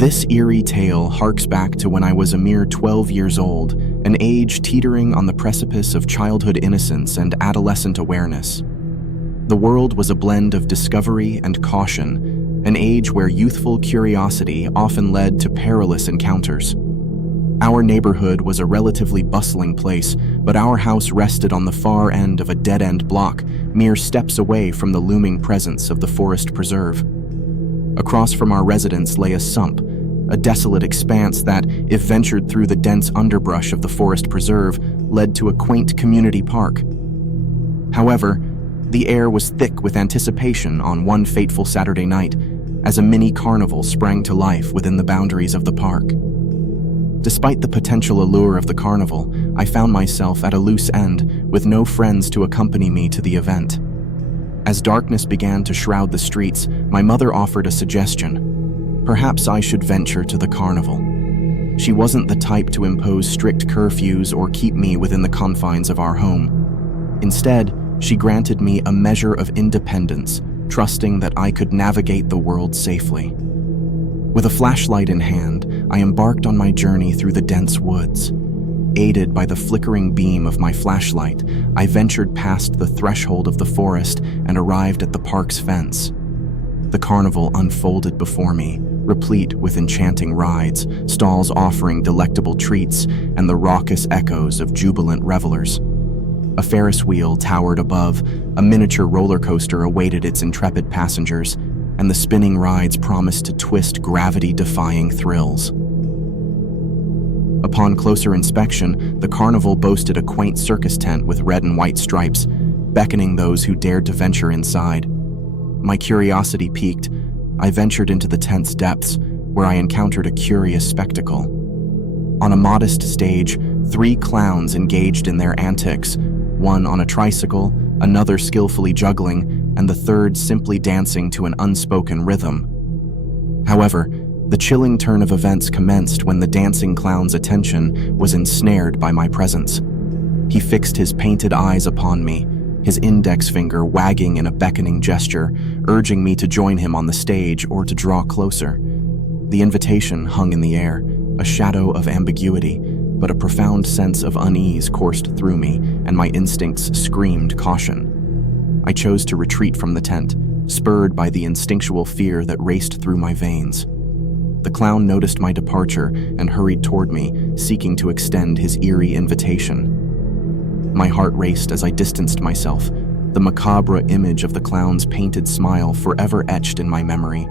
This eerie tale harks back to when I was a mere 12 years old, an age teetering on the precipice of childhood innocence and adolescent awareness. The world was a blend of discovery and caution, an age where youthful curiosity often led to perilous encounters. Our neighborhood was a relatively bustling place, but our house rested on the far end of a dead-end block, mere steps away from the looming presence of the forest preserve. Across from our residence lay a sump, a desolate expanse that, if ventured through the dense underbrush of the forest preserve, led to a quaint community park. However, the air was thick with anticipation on one fateful Saturday night, as a mini carnival sprang to life within the boundaries of the park. Despite the potential allure of the carnival, I found myself at a loose end, with no friends to accompany me to the event. As darkness began to shroud the streets, my mother offered a suggestion. Perhaps I should venture to the carnival. She wasn't the type to impose strict curfews or keep me within the confines of our home. Instead, she granted me a measure of independence, trusting that I could navigate the world safely. With a flashlight in hand, I embarked on my journey through the dense woods. Aided by the flickering beam of my flashlight, I ventured past the threshold of the forest and arrived at the park's fence. The carnival unfolded before me, replete with enchanting rides, stalls offering delectable treats, and the raucous echoes of jubilant revelers. A Ferris wheel towered above, a miniature roller coaster awaited its intrepid passengers, and the spinning rides promised to twist gravity-defying thrills. Upon closer inspection, the carnival boasted a quaint circus tent with red and white stripes, beckoning those who dared to venture inside. My curiosity piqued. I ventured into the tent's depths, where I encountered a curious spectacle. On a modest stage, 3 clowns engaged in their antics, one on a tricycle, another skillfully juggling, and the third simply dancing to an unspoken rhythm. However, the chilling turn of events commenced when the dancing clown's attention was ensnared by my presence. He fixed his painted eyes upon me, his index finger wagging in a beckoning gesture, urging me to join him on the stage or to draw closer. The invitation hung in the air, a shadow of ambiguity, but a profound sense of unease coursed through me, and my instincts screamed caution. I chose to retreat from the tent, spurred by the instinctual fear that raced through my veins. The clown noticed my departure and hurried toward me, seeking to extend his eerie invitation. My heart raced as I distanced myself, the macabre image of the clown's painted smile forever etched in my memory.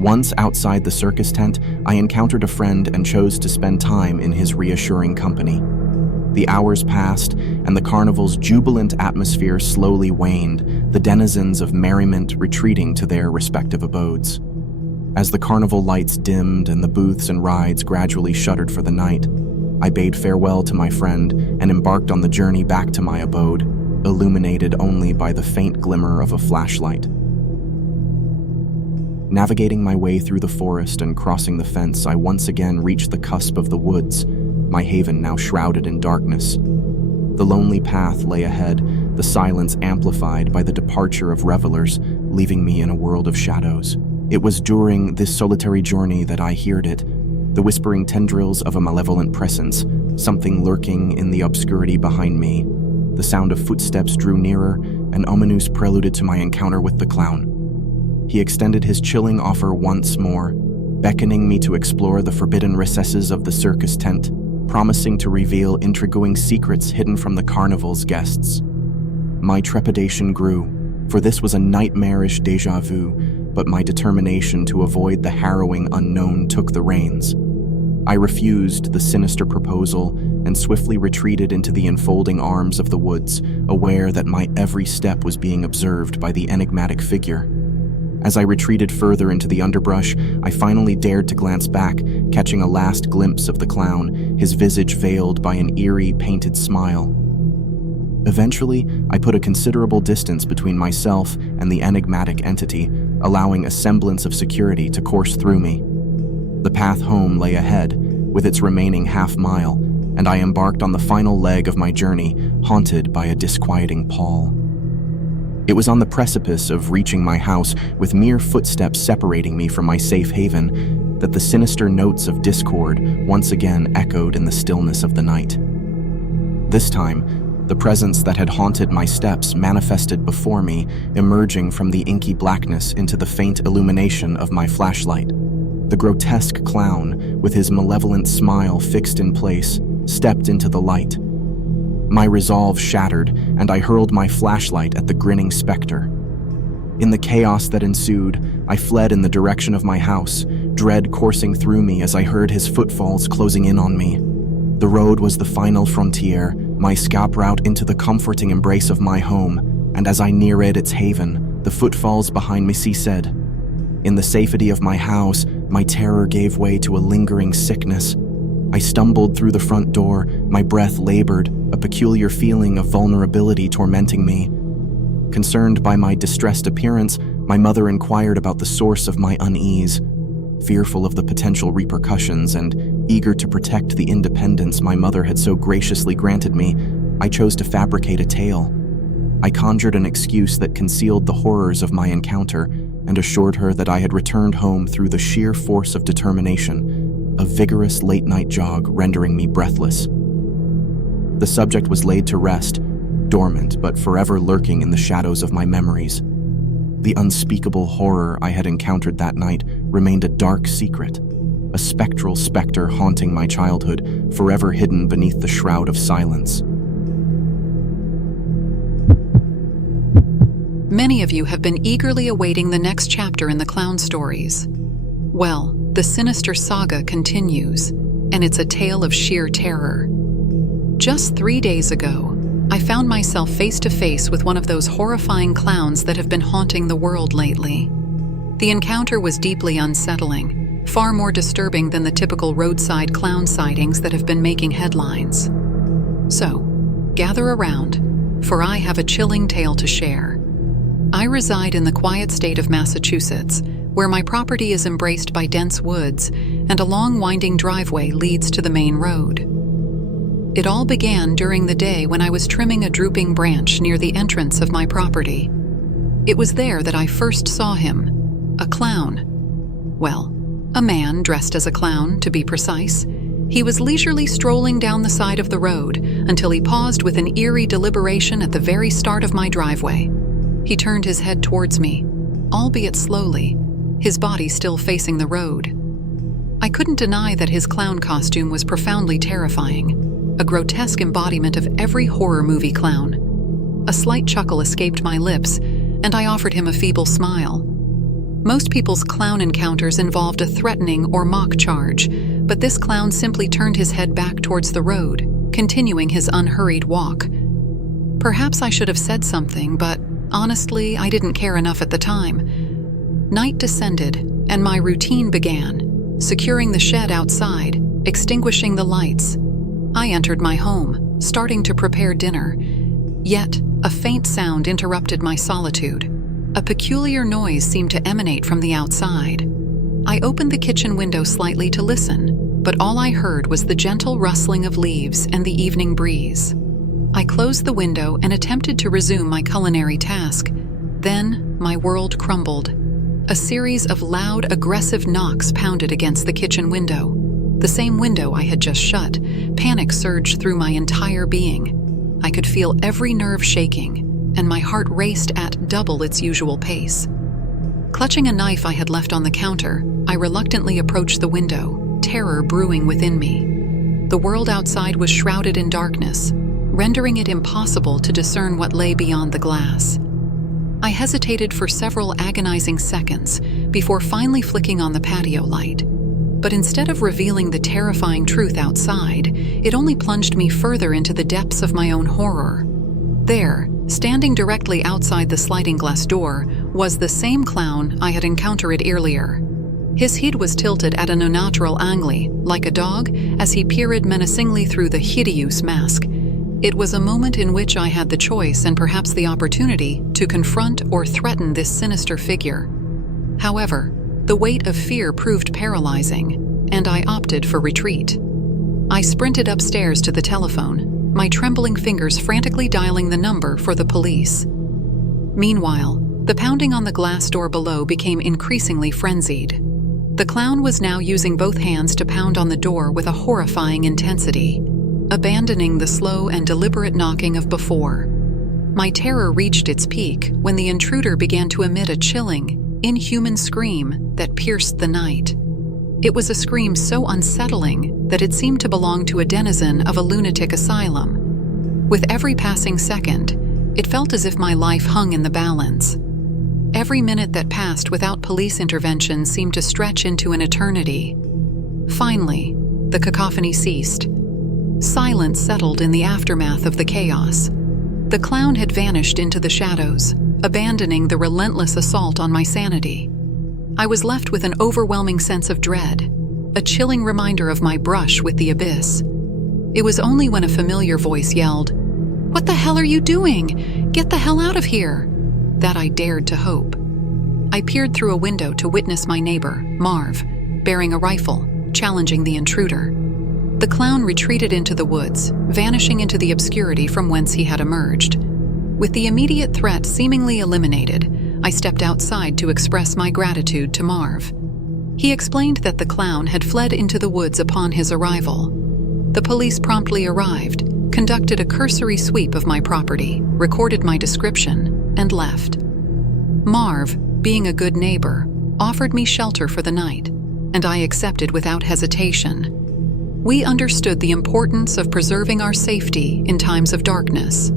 Once outside the circus tent, I encountered a friend and chose to spend time in his reassuring company. The hours passed, and the carnival's jubilant atmosphere slowly waned, the denizens of merriment retreating to their respective abodes. As the carnival lights dimmed and the booths and rides gradually shuttered for the night, I bade farewell to my friend and embarked on the journey back to my abode, illuminated only by the faint glimmer of a flashlight. Navigating my way through the forest and crossing the fence, I once again reached the cusp of the woods, my haven now shrouded in darkness. The lonely path lay ahead, the silence amplified by the departure of revelers, leaving me in a world of shadows. It was during this solitary journey that I heard it, the whispering tendrils of a malevolent presence, something lurking in the obscurity behind me. The sound of footsteps drew nearer, an ominous prelude to my encounter with the clown. He extended his chilling offer once more, beckoning me to explore the forbidden recesses of the circus tent, promising to reveal intriguing secrets hidden from the carnival's guests. My trepidation grew, for this was a nightmarish déjà vu, but my determination to avoid the harrowing unknown took the reins. I refused the sinister proposal and swiftly retreated into the enfolding arms of the woods, aware that my every step was being observed by the enigmatic figure. As I retreated further into the underbrush, I finally dared to glance back, catching a last glimpse of the clown, his visage veiled by an eerie, painted smile. Eventually, I put a considerable distance between myself and the enigmatic entity, allowing a semblance of security to course through me. The path home lay ahead, with its remaining half-mile, and I embarked on the final leg of my journey, haunted by a disquieting pall. It was on the precipice of reaching my house, with mere footsteps separating me from my safe haven, that the sinister notes of discord once again echoed in the stillness of the night. This time, the presence that had haunted my steps manifested before me, emerging from the inky blackness into the faint illumination of my flashlight. The grotesque clown, with his malevolent smile fixed in place, stepped into the light. My resolve shattered, and I hurled my flashlight at the grinning specter. In the chaos that ensued, I fled in the direction of my house, dread coursing through me as I heard his footfalls closing in on me. The road was the final frontier, my escape route into the comforting embrace of my home, and as I neared its haven, the footfalls behind me ceased. In the safety of my house, my terror gave way to a lingering sickness. I stumbled through the front door, my breath labored, a peculiar feeling of vulnerability tormenting me. Concerned by my distressed appearance, my mother inquired about the source of my unease. Fearful of the potential repercussions and eager to protect the independence my mother had so graciously granted me, I chose to fabricate a tale. I conjured an excuse that concealed the horrors of my encounter and assured her that I had returned home through the sheer force of determination, a vigorous late-night jog rendering me breathless. The subject was laid to rest, dormant but forever lurking in the shadows of my memories. The unspeakable horror I had encountered that night remained a dark secret, a spectral specter haunting my childhood, forever hidden beneath the shroud of silence. Many of you have been eagerly awaiting the next chapter in the clown stories. Well, the sinister saga continues, and it's a tale of sheer terror. Just 3 days ago, I found myself face to face with one of those horrifying clowns that have been haunting the world lately. The encounter was deeply unsettling, far more disturbing than the typical roadside clown sightings that have been making headlines. So, gather around, for I have a chilling tale to share. I reside in the quiet state of Massachusetts, where my property is embraced by dense woods and a long winding driveway leads to the main road. It all began during the day when I was trimming a drooping branch near the entrance of my property. It was there that I first saw him, a clown. Well, a man dressed as a clown, to be precise. He was leisurely strolling down the side of the road until he paused with an eerie deliberation at the very start of my driveway. He turned his head towards me, albeit slowly, his body still facing the road. I couldn't deny that his clown costume was profoundly terrifying, a grotesque embodiment of every horror movie clown. A slight chuckle escaped my lips, and I offered him a feeble smile. Most people's clown encounters involved a threatening or mock charge, but this clown simply turned his head back towards the road, continuing his unhurried walk. Perhaps I should have said something, but honestly, I didn't care enough at the time. Night descended, and my routine began, securing the shed outside, extinguishing the lights. I entered my home, starting to prepare dinner. Yet, a faint sound interrupted my solitude. A peculiar noise seemed to emanate from the outside. I opened the kitchen window slightly to listen, but all I heard was the gentle rustling of leaves and the evening breeze. I closed the window and attempted to resume my culinary task. Then, my world crumbled. A series of loud, aggressive knocks pounded against the kitchen window. The same window I had just shut. Panic surged through my entire being. I could feel every nerve shaking, and my heart raced at double its usual pace. Clutching a knife I had left on the counter, I reluctantly approached the window, terror brewing within me. The world outside was shrouded in darkness, rendering it impossible to discern what lay beyond the glass. I hesitated for several agonizing seconds before finally flicking on the patio light. But instead of revealing the terrifying truth outside, it only plunged me further into the depths of my own horror. There, standing directly outside the sliding glass door, was the same clown I had encountered earlier. His head was tilted at an unnatural angle, like a dog, as he peered menacingly through the hideous mask. It was a moment in which I had the choice and perhaps the opportunity to confront or threaten this sinister figure. However, the weight of fear proved paralyzing, and I opted for retreat. I sprinted upstairs to the telephone, my trembling fingers frantically dialing the number for the police. Meanwhile, the pounding on the glass door below became increasingly frenzied. The clown was now using both hands to pound on the door with a horrifying intensity, abandoning the slow and deliberate knocking of before. My terror reached its peak when the intruder began to emit a chilling, inhuman scream that pierced the night. It was a scream so unsettling that it seemed to belong to a denizen of a lunatic asylum. With every passing second, it felt as if my life hung in the balance. Every minute that passed without police intervention seemed to stretch into an eternity. Finally, the cacophony ceased. Silence settled in the aftermath of the chaos. The clown had vanished into the shadows, abandoning the relentless assault on my sanity. I was left with an overwhelming sense of dread, a chilling reminder of my brush with the abyss. It was only when a familiar voice yelled, "What the hell are you doing? Get the hell out of here!" that I dared to hope. I peered through a window to witness my neighbor, Marv, bearing a rifle, challenging the intruder. The clown retreated into the woods, vanishing into the obscurity from whence he had emerged. With the immediate threat seemingly eliminated, I stepped outside to express my gratitude to Marv. He explained that the clown had fled into the woods upon his arrival. The police promptly arrived, conducted a cursory sweep of my property, recorded my description, and left. Marv, being a good neighbor, offered me shelter for the night, and I accepted without hesitation. We understood the importance of preserving our safety in times of darkness.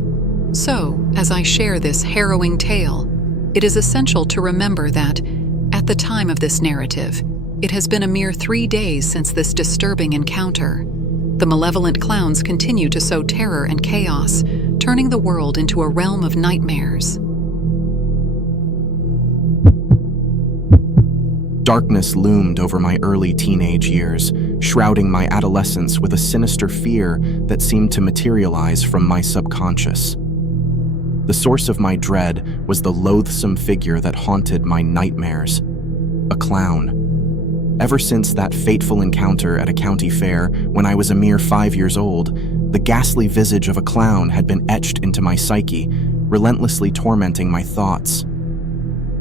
So, as I share this harrowing tale, it is essential to remember that, at the time of this narrative, it has been a mere 3 days since this disturbing encounter. The malevolent clowns continue to sow terror and chaos, turning the world into a realm of nightmares. Darkness loomed over my early teenage years, shrouding my adolescence with a sinister fear that seemed to materialize from my subconscious. The source of my dread was the loathsome figure that haunted my nightmares, a clown. Ever since that fateful encounter at a county fair when I was a mere 5 years old, the ghastly visage of a clown had been etched into my psyche, relentlessly tormenting my thoughts.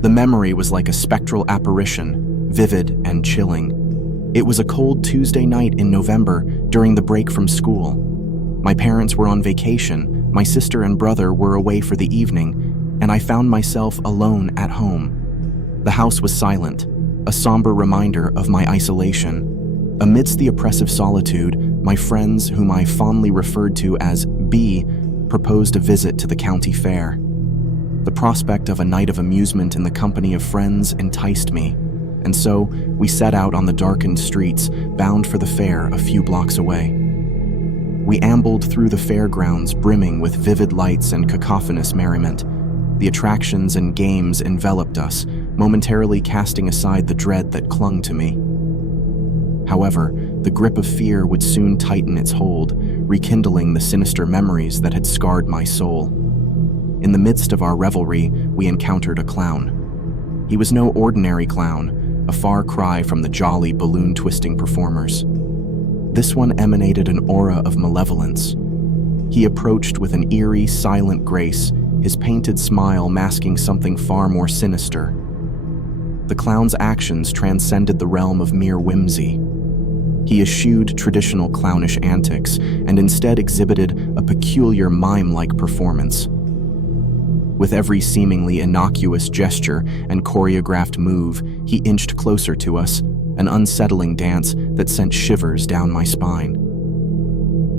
The memory was like a spectral apparition, vivid and chilling. It was a cold Tuesday night in November during the break from school. My parents were on vacation, my sister and brother were away for the evening, and I found myself alone at home. The house was silent, a somber reminder of my isolation. Amidst the oppressive solitude, my friends, whom I fondly referred to as B, proposed a visit to the county fair. The prospect of a night of amusement in the company of friends enticed me, and so we set out on the darkened streets, bound for the fair a few blocks away. We ambled through the fairgrounds brimming with vivid lights and cacophonous merriment. The attractions and games enveloped us, momentarily casting aside the dread that clung to me. However, the grip of fear would soon tighten its hold, rekindling the sinister memories that had scarred my soul. In the midst of our revelry, we encountered a clown. He was no ordinary clown, a far cry from the jolly balloon-twisting performers. This one emanated an aura of malevolence. He approached with an eerie, silent grace, his painted smile masking something far more sinister. The clown's actions transcended the realm of mere whimsy. He eschewed traditional clownish antics and instead exhibited a peculiar mime-like performance. With every seemingly innocuous gesture and choreographed move, he inched closer to us, an unsettling dance that sent shivers down my spine.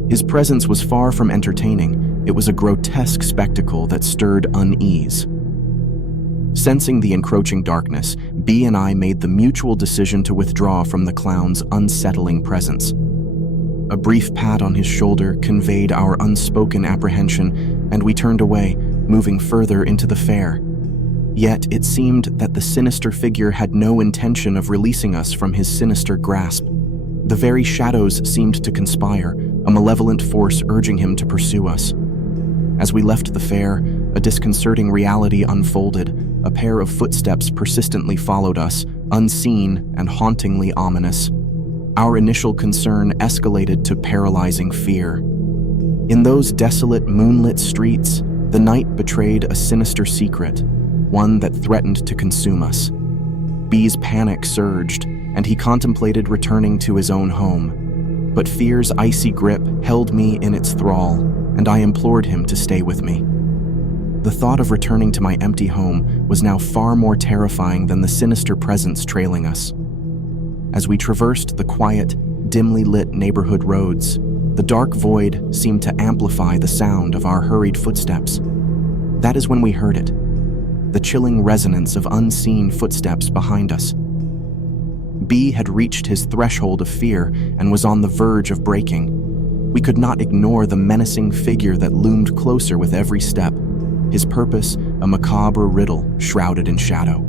His presence was far from entertaining. It was a grotesque spectacle that stirred unease. Sensing the encroaching darkness, B and I made the mutual decision to withdraw from the clown's unsettling presence. A brief pat on his shoulder conveyed our unspoken apprehension, and we turned away, moving further into the fair. Yet it seemed that the sinister figure had no intention of releasing us from his sinister grasp. The very shadows seemed to conspire, a malevolent force urging him to pursue us. As we left the fair, a disconcerting reality unfolded. A pair of footsteps persistently followed us, unseen and hauntingly ominous. Our initial concern escalated to paralyzing fear. In those desolate, moonlit streets, the night betrayed a sinister secret, one that threatened to consume us. B's panic surged, and he contemplated returning to his own home. But fear's icy grip held me in its thrall, and I implored him to stay with me. The thought of returning to my empty home was now far more terrifying than the sinister presence trailing us. As we traversed the quiet, dimly lit neighborhood roads, the dark void seemed to amplify the sound of our hurried footsteps. That is when we heard it, the chilling resonance of unseen footsteps behind us. B had reached his threshold of fear and was on the verge of breaking. We could not ignore the menacing figure that loomed closer with every step, his purpose a macabre riddle shrouded in shadow.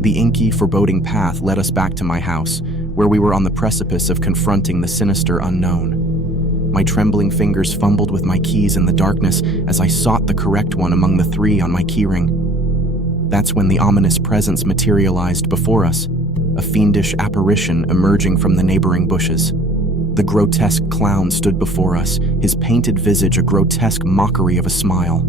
The inky, foreboding path led us back to my house, where we were on the precipice of confronting the sinister unknown. My trembling fingers fumbled with my keys in the darkness as I sought the correct one among the 3 on my keyring. That's when the ominous presence materialized before us, a fiendish apparition emerging from the neighboring bushes. The grotesque clown stood before us, his painted visage a grotesque mockery of a smile.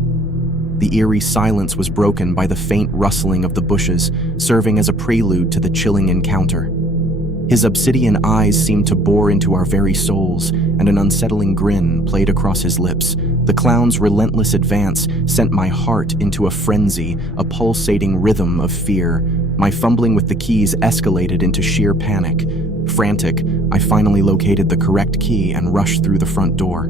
The eerie silence was broken by the faint rustling of the bushes, serving as a prelude to the chilling encounter. His obsidian eyes seemed to bore into our very souls, and an unsettling grin played across his lips. The clown's relentless advance sent my heart into a frenzy, a pulsating rhythm of fear. My fumbling with the keys escalated into sheer panic. Frantic, I finally located the correct key and rushed through the front door.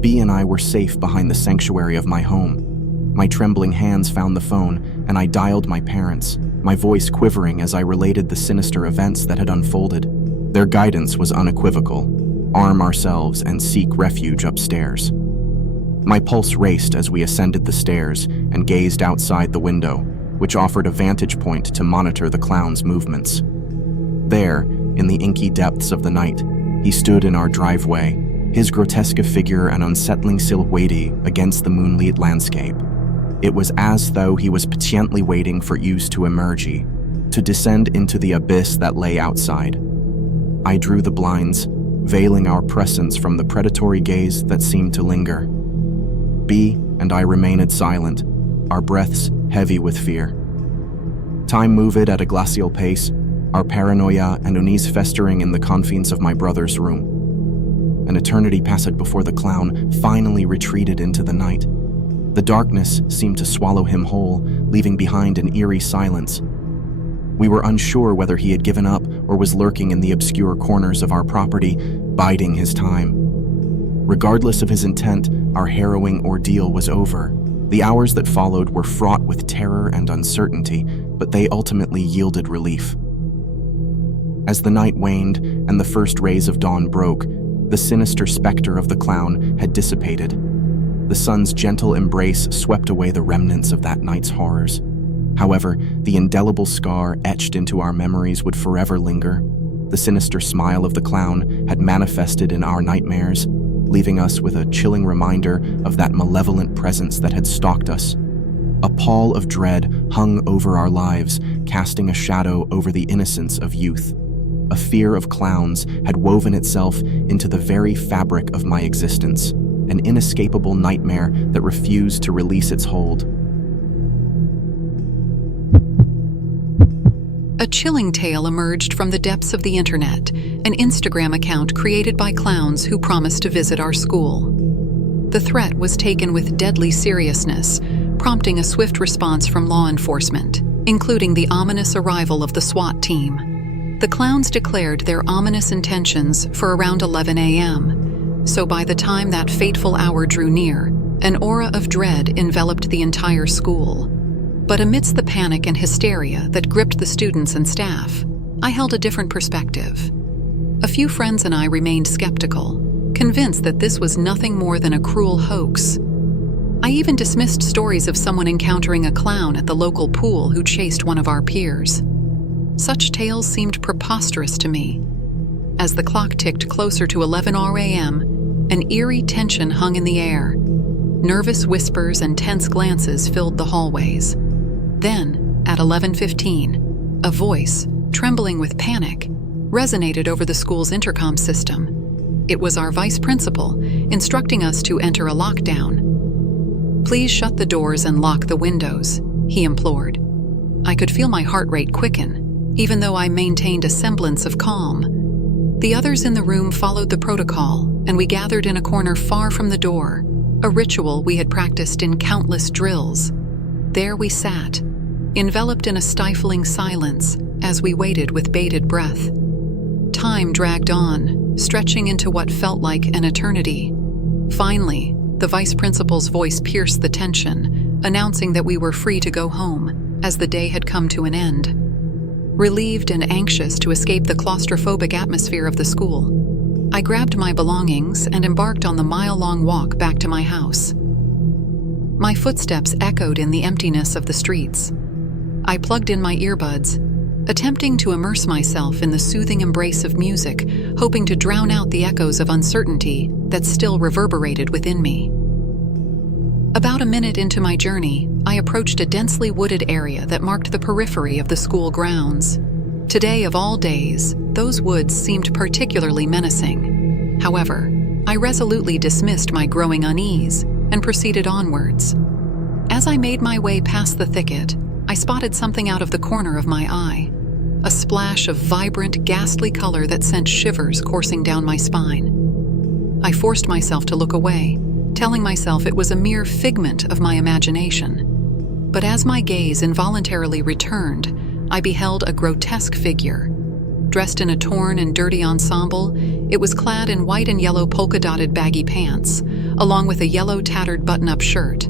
B and I were safe behind the sanctuary of my home. My trembling hands found the phone, and I dialed my parents, my voice quivering as I related the sinister events that had unfolded. Their guidance was unequivocal: arm ourselves and seek refuge upstairs. My pulse raced as we ascended the stairs and gazed outside the window, which offered a vantage point to monitor the clown's movements. There, in the inky depths of the night, he stood in our driveway, his grotesque figure an unsettling silhouette against the moonlit landscape. It was as though he was patiently waiting for us to emerge, to descend into the abyss that lay outside. I drew the blinds, veiling our presence from the predatory gaze that seemed to linger. B and I remained silent, our breaths heavy with fear. Time moved at a glacial pace, our paranoia and unease festering in the confines of my brother's room. An eternity passed before the clown finally retreated into the night. The darkness seemed to swallow him whole, leaving behind an eerie silence. We were unsure whether he had given up or was lurking in the obscure corners of our property, biding his time. Regardless of his intent, our harrowing ordeal was over. The hours that followed were fraught with terror and uncertainty, but they ultimately yielded relief. As the night waned and the first rays of dawn broke, the sinister specter of the clown had dissipated. The sun's gentle embrace swept away the remnants of that night's horrors. However, the indelible scar etched into our memories would forever linger. The sinister smile of the clown had manifested in our nightmares, leaving us with a chilling reminder of that malevolent presence that had stalked us. A pall of dread hung over our lives, casting a shadow over the innocence of youth. A fear of clowns had woven itself into the very fabric of my existence, an inescapable nightmare that refused to release its hold. A chilling tale emerged from the depths of the internet, an Instagram account created by clowns who promised to visit our school. The threat was taken with deadly seriousness, prompting a swift response from law enforcement, including the ominous arrival of the SWAT team. The clowns declared their ominous intentions for around 11 a.m., so by the time that fateful hour drew near, an aura of dread enveloped the entire school. But amidst the panic and hysteria that gripped the students and staff, I held a different perspective. A few friends and I remained skeptical, convinced that this was nothing more than a cruel hoax. I even dismissed stories of someone encountering a clown at the local pool who chased one of our peers. Such tales seemed preposterous to me. As the clock ticked closer to 11 a.m., an eerie tension hung in the air. Nervous whispers and tense glances filled the hallways. Then, at 11:15, a voice, trembling with panic, resonated over the school's intercom system. It was our vice principal, instructing us to enter a lockdown. "Please shut the doors and lock the windows," he implored. I could feel my heart rate quicken. even though I maintained a semblance of calm. The others in the room followed the protocol, and we gathered in a corner far from the door, a ritual we had practiced in countless drills. There we sat, enveloped in a stifling silence as we waited with bated breath. Time dragged on, stretching into what felt like an eternity. Finally, the vice principal's voice pierced the tension, announcing that we were free to go home, as the day had come to an end. Relieved and anxious to escape the claustrophobic atmosphere of the school, I grabbed my belongings and embarked on the mile-long walk back to my house. My footsteps echoed in the emptiness of the streets. I plugged in my earbuds, attempting to immerse myself in the soothing embrace of music, hoping to drown out the echoes of uncertainty that still reverberated within me. About a minute into my journey, I approached a densely wooded area that marked the periphery of the school grounds. Today, of all days, those woods seemed particularly menacing. However, I resolutely dismissed my growing unease and proceeded onwards. As I made my way past the thicket, I spotted something out of the corner of my eye, a splash of vibrant, ghastly color that sent shivers coursing down my spine. I forced myself to look away, telling myself it was a mere figment of my imagination. But as my gaze involuntarily returned, I beheld a grotesque figure. Dressed in a torn and dirty ensemble, it was clad in white and yellow polka-dotted baggy pants, along with a yellow tattered button-up shirt.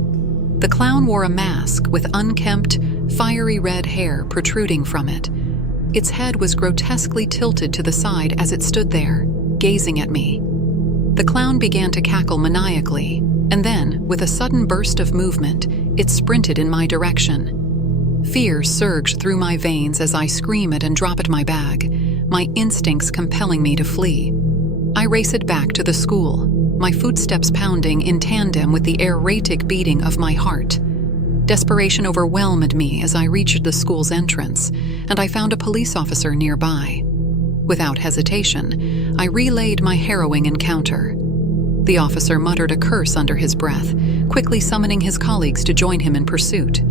The clown wore a mask with unkempt, fiery red hair protruding from it. Its head was grotesquely tilted to the side as it stood there, gazing at me. The clown began to cackle maniacally, and then, with a sudden burst of movement, it sprinted in my direction. Fear surged through my veins as I screamed and dropped my bag, my instincts compelling me to flee. I raced back to the school, my footsteps pounding in tandem with the erratic beating of my heart. Desperation overwhelmed me as I reached the school's entrance, and I found a police officer nearby. Without hesitation, I relayed my harrowing encounter. The officer muttered a curse under his breath, quickly summoning his colleagues to join him in pursuit.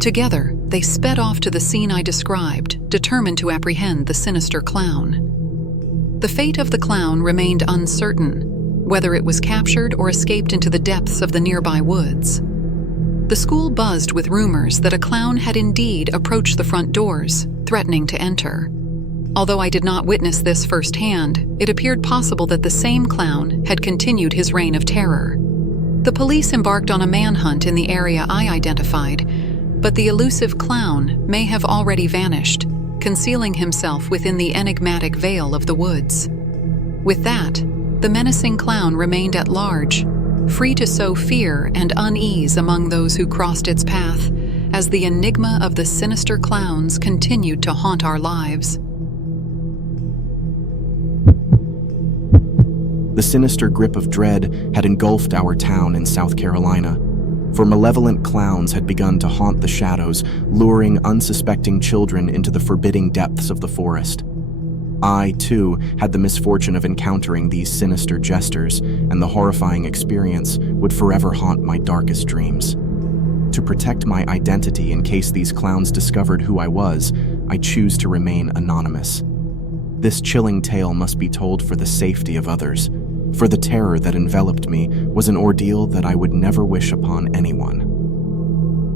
Together, they sped off to the scene I described, determined to apprehend the sinister clown. The fate of the clown remained uncertain, whether it was captured or escaped into the depths of the nearby woods. The school buzzed with rumors that a clown had indeed approached the front doors, threatening to enter. Although I did not witness this firsthand, it appeared possible that the same clown had continued his reign of terror. The police embarked on a manhunt in the area I identified, but the elusive clown may have already vanished, concealing himself within the enigmatic veil of the woods. With that, the menacing clown remained at large, free to sow fear and unease among those who crossed its path, as the enigma of the sinister clowns continued to haunt our lives. The sinister grip of dread had engulfed our town in South Carolina, for malevolent clowns had begun to haunt the shadows, luring unsuspecting children into the forbidding depths of the forest. I, too, had the misfortune of encountering these sinister jesters, and the horrifying experience would forever haunt my darkest dreams. To protect my identity in case these clowns discovered who I was, I choose to remain anonymous. This chilling tale must be told for the safety of others, for the terror that enveloped me was an ordeal that I would never wish upon anyone.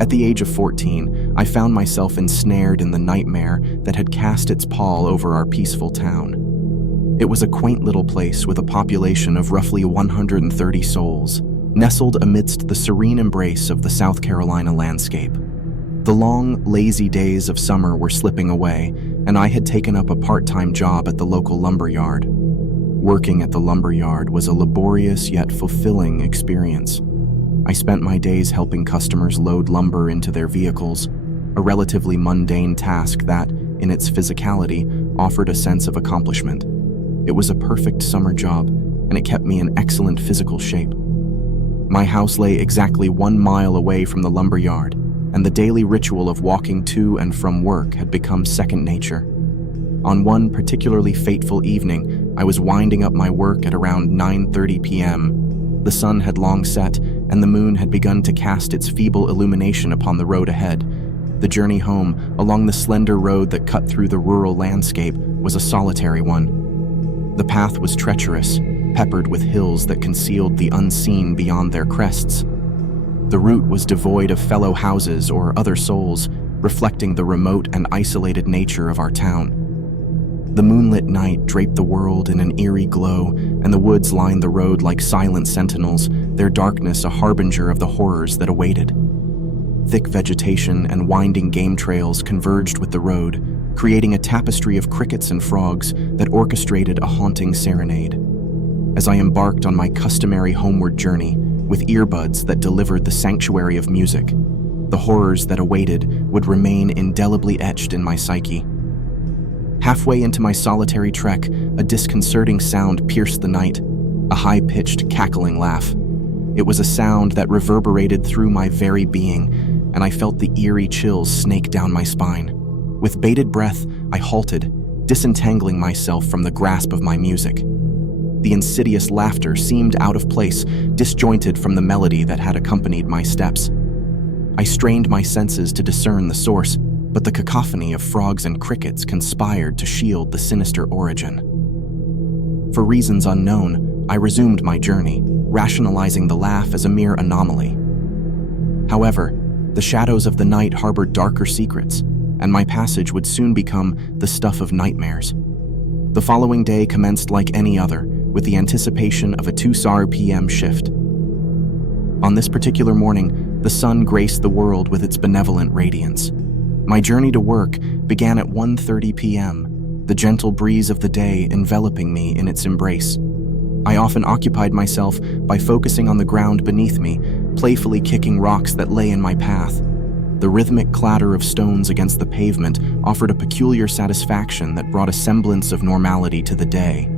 At the age of 14, I found myself ensnared in the nightmare that had cast its pall over our peaceful town. It was a quaint little place with a population of roughly 130 souls, nestled amidst the serene embrace of the South Carolina landscape. The long, lazy days of summer were slipping away, and I had taken up a part-time job at the local lumber yard. Working at the lumber yard was a laborious yet fulfilling experience. I spent my days helping customers load lumber into their vehicles, a relatively mundane task that, in its physicality, offered a sense of accomplishment. It was a perfect summer job, and it kept me in excellent physical shape. My house lay exactly 1 mile away from the lumber yard, and the daily ritual of walking to and from work had become second nature. On one particularly fateful evening, I was winding up my work at around 9:30 p.m. The sun had long set, and the moon had begun to cast its feeble illumination upon the road ahead. The journey home, along the slender road that cut through the rural landscape, was a solitary one. The path was treacherous, peppered with hills that concealed the unseen beyond their crests. The route was devoid of fellow houses or other souls, reflecting the remote and isolated nature of our town. The moonlit night draped the world in an eerie glow, and the woods lined the road like silent sentinels, their darkness a harbinger of the horrors that awaited. Thick vegetation and winding game trails converged with the road, creating a tapestry of crickets and frogs that orchestrated a haunting serenade. As I embarked on my customary homeward journey, with earbuds that delivered the sanctuary of music, the horrors that awaited would remain indelibly etched in my psyche. Halfway into my solitary trek, a disconcerting sound pierced the night, a high-pitched, cackling laugh. It was a sound that reverberated through my very being, and I felt the eerie chills snake down my spine. With bated breath, I halted, disentangling myself from the grasp of my music. The insidious laughter seemed out of place, disjointed from the melody that had accompanied my steps. I strained my senses to discern the source, but the cacophony of frogs and crickets conspired to shield the sinister origin. For reasons unknown, I resumed my journey, rationalizing the laugh as a mere anomaly. However, the shadows of the night harbored darker secrets, and my passage would soon become the stuff of nightmares. The following day commenced like any other, with the anticipation of a 2 p.m. shift. On this particular morning, the sun graced the world with its benevolent radiance. My journey to work began at 1:30 p.m., the gentle breeze of the day enveloping me in its embrace. I often occupied myself by focusing on the ground beneath me, playfully kicking rocks that lay in my path. The rhythmic clatter of stones against the pavement offered a peculiar satisfaction that brought a semblance of normality to the day.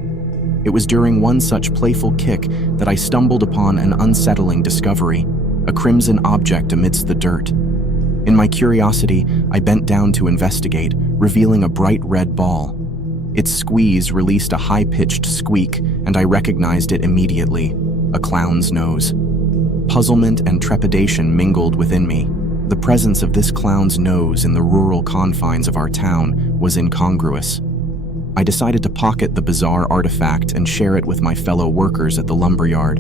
It was during one such playful kick that I stumbled upon an unsettling discovery, a crimson object amidst the dirt. In my curiosity, I bent down to investigate, revealing a bright red ball. Its squeeze released a high-pitched squeak, and I recognized it immediately: a clown's nose. Puzzlement and trepidation mingled within me. The presence of this clown's nose in the rural confines of our town was incongruous. I decided to pocket the bizarre artifact and share it with my fellow workers at the lumberyard.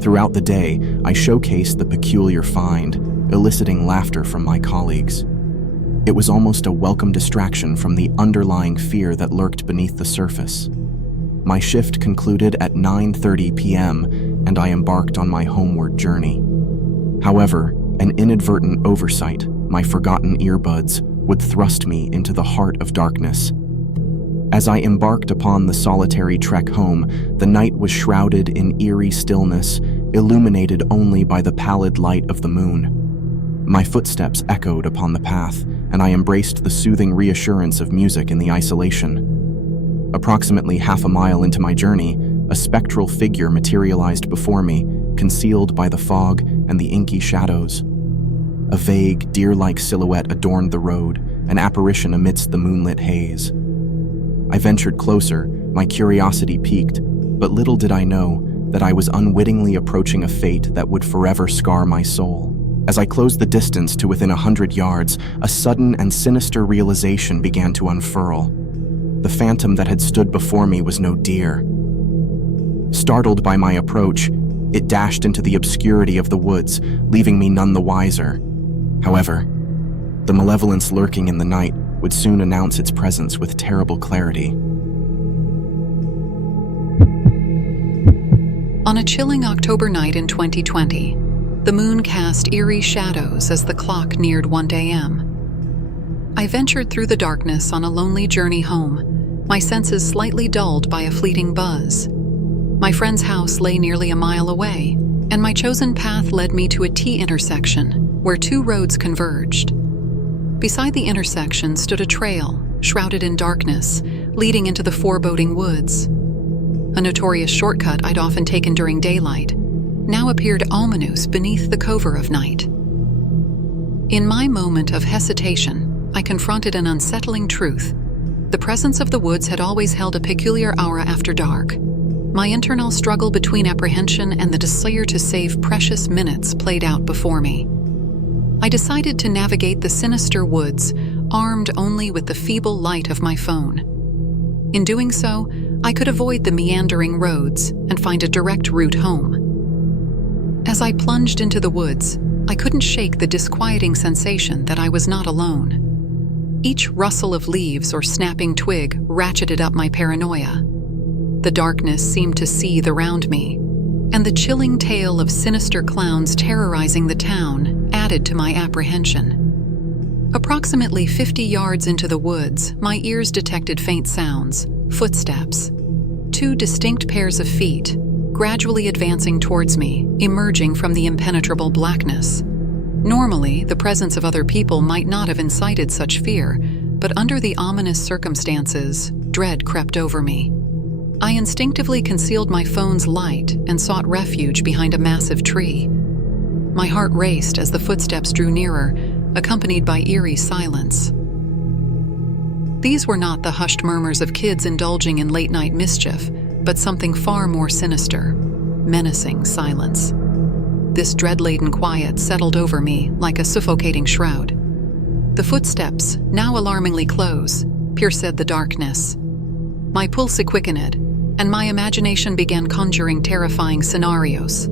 Throughout the day, I showcased the peculiar find, eliciting laughter from my colleagues. It was almost a welcome distraction from the underlying fear that lurked beneath the surface. My shift concluded at 9:30 p.m., and I embarked on my homeward journey. However, an inadvertent oversight, my forgotten earbuds, would thrust me into the heart of darkness. As I embarked upon the solitary trek home, the night was shrouded in eerie stillness, illuminated only by the pallid light of the moon. My footsteps echoed upon the path, and I embraced the soothing reassurance of music in the isolation. Approximately half a mile into my journey, a spectral figure materialized before me, concealed by the fog and the inky shadows. A vague, deer-like silhouette adorned the road, an apparition amidst the moonlit haze. I ventured closer, my curiosity piqued, but little did I know that I was unwittingly approaching a fate that would forever scar my soul. As I closed the distance to within 100 yards, a sudden and sinister realization began to unfurl. The phantom that had stood before me was no deer. Startled by my approach, it dashed into the obscurity of the woods, leaving me none the wiser. However, the malevolence lurking in the night would soon announce its presence with terrible clarity. On a chilling October night in 2020, the moon cast eerie shadows as the clock neared 1 a.m. I ventured through the darkness on a lonely journey home, my senses slightly dulled by a fleeting buzz. My friend's house lay nearly a mile away, and my chosen path led me to a T-intersection where 2 roads converged. Beside the intersection stood a trail, shrouded in darkness, leading into the foreboding woods. A notorious shortcut I'd often taken during daylight now appeared ominous beneath the cover of night. In my moment of hesitation, I confronted an unsettling truth. The presence of the woods had always held a peculiar aura after dark. My internal struggle between apprehension and the desire to save precious minutes played out before me. I decided to navigate the sinister woods, armed only with the feeble light of my phone. In doing so, I could avoid the meandering roads and find a direct route home. As I plunged into the woods, I couldn't shake the disquieting sensation that I was not alone. Each rustle of leaves or snapping twig ratcheted up my paranoia. The darkness seemed to seethe around me, and the chilling tale of sinister clowns terrorizing the town added to my apprehension. Approximately 50 yards into the woods, my ears detected faint sounds, footsteps. 2 distinct pairs of feet, gradually advancing towards me, emerging from the impenetrable blackness. Normally, the presence of other people might not have incited such fear, but under the ominous circumstances, dread crept over me. I instinctively concealed my phone's light and sought refuge behind a massive tree. My heart raced as the footsteps drew nearer, accompanied by eerie silence. These were not the hushed murmurs of kids indulging in late-night mischief, but something far more sinister, menacing silence. This dread-laden quiet settled over me like a suffocating shroud. The footsteps, now alarmingly close, pierced the darkness. My pulse quickened, and my imagination began conjuring terrifying scenarios.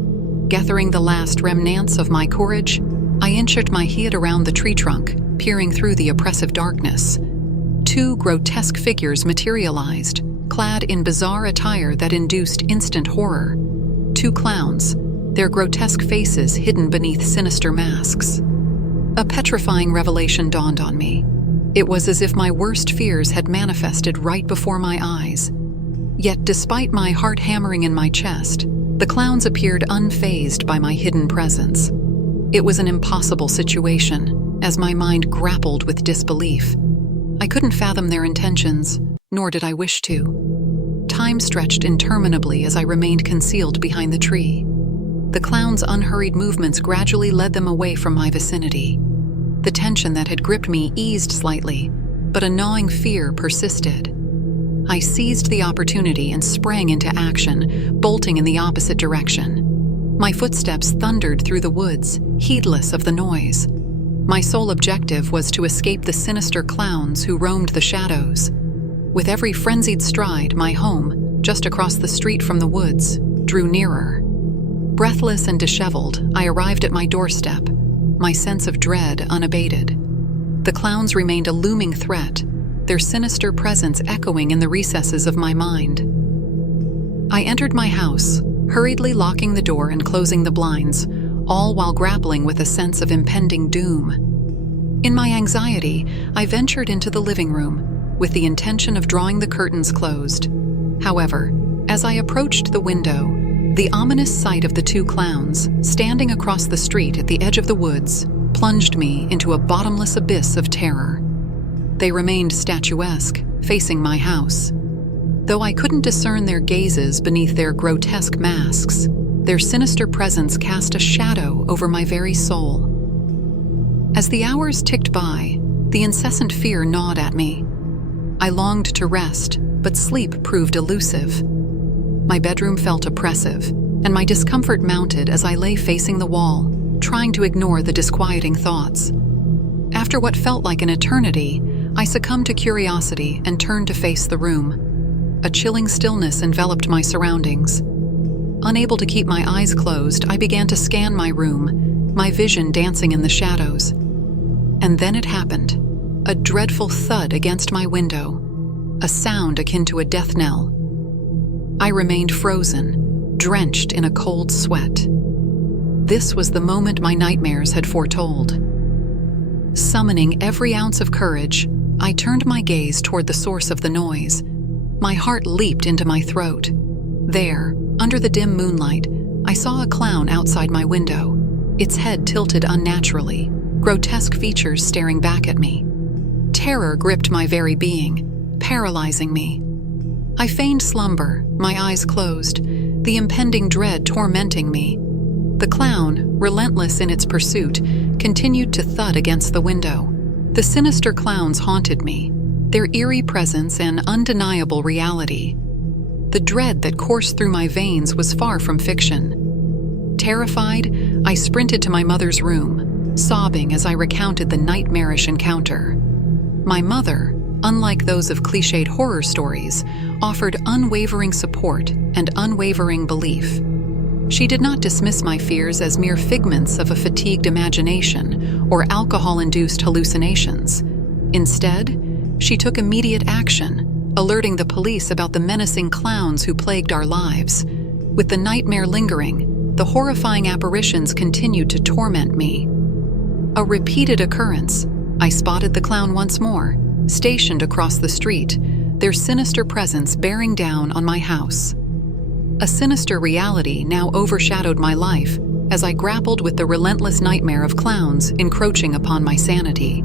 Gathering the last remnants of my courage, I inched my head around the tree trunk, peering through the oppressive darkness. 2 grotesque figures materialized, clad in bizarre attire that induced instant horror. 2 clowns, their grotesque faces hidden beneath sinister masks. A petrifying revelation dawned on me. It was as if my worst fears had manifested right before my eyes. Yet despite my heart hammering in my chest, the clowns appeared unfazed by my hidden presence. It was an impossible situation, as my mind grappled with disbelief. I couldn't fathom their intentions, nor did I wish to. Time stretched interminably as I remained concealed behind the tree. The clowns' unhurried movements gradually led them away from my vicinity. The tension that had gripped me eased slightly, but a gnawing fear persisted. I seized the opportunity and sprang into action, bolting in the opposite direction. My footsteps thundered through the woods, heedless of the noise. My sole objective was to escape the sinister clowns who roamed the shadows. With every frenzied stride, my home, just across the street from the woods, drew nearer. Breathless and disheveled, I arrived at my doorstep, my sense of dread unabated. The clowns remained a looming threat, their sinister presence echoing in the recesses of my mind. I entered my house, hurriedly locking the door and closing the blinds, all while grappling with a sense of impending doom. In my anxiety, I ventured into the living room, with the intention of drawing the curtains closed. However, as I approached the window, the ominous sight of the 2 clowns, standing across the street at the edge of the woods, plunged me into a bottomless abyss of terror. They remained statuesque, facing my house. Though I couldn't discern their gazes beneath their grotesque masks, their sinister presence cast a shadow over my very soul. As the hours ticked by, the incessant fear gnawed at me. I longed to rest, but sleep proved elusive. My bedroom felt oppressive, and my discomfort mounted as I lay facing the wall, trying to ignore the disquieting thoughts. After what felt like an eternity, I succumbed to curiosity and turned to face the room. A chilling stillness enveloped my surroundings. Unable to keep my eyes closed, I began to scan my room, my vision dancing in the shadows. And then it happened. A dreadful thud against my window, a sound akin to a death knell. I remained frozen, drenched in a cold sweat. This was the moment my nightmares had foretold. Summoning every ounce of courage, I turned my gaze toward the source of the noise. My heart leaped into my throat. There, under the dim moonlight, I saw a clown outside my window, its head tilted unnaturally, grotesque features staring back at me. Terror gripped my very being, paralyzing me. I feigned slumber, my eyes closed, the impending dread tormenting me. The clown, relentless in its pursuit, continued to thud against the window. The sinister clowns haunted me, their eerie presence an undeniable reality. The dread that coursed through my veins was far from fiction. Terrified, I sprinted to my mother's room. sobbing as I recounted the nightmarish encounter. My mother, unlike those of cliched horror stories, offered unwavering support and unwavering belief. She did not dismiss my fears as mere figments of a fatigued imagination or alcohol-induced hallucinations. Instead, she took immediate action, alerting the police about the menacing clowns who plagued our lives. With the nightmare lingering, the horrifying apparitions continued to torment me. A repeated occurrence. I spotted the clown once more, stationed across the street, their sinister presence bearing down on my house. A sinister reality now overshadowed my life as I grappled with the relentless nightmare of clowns encroaching upon my sanity.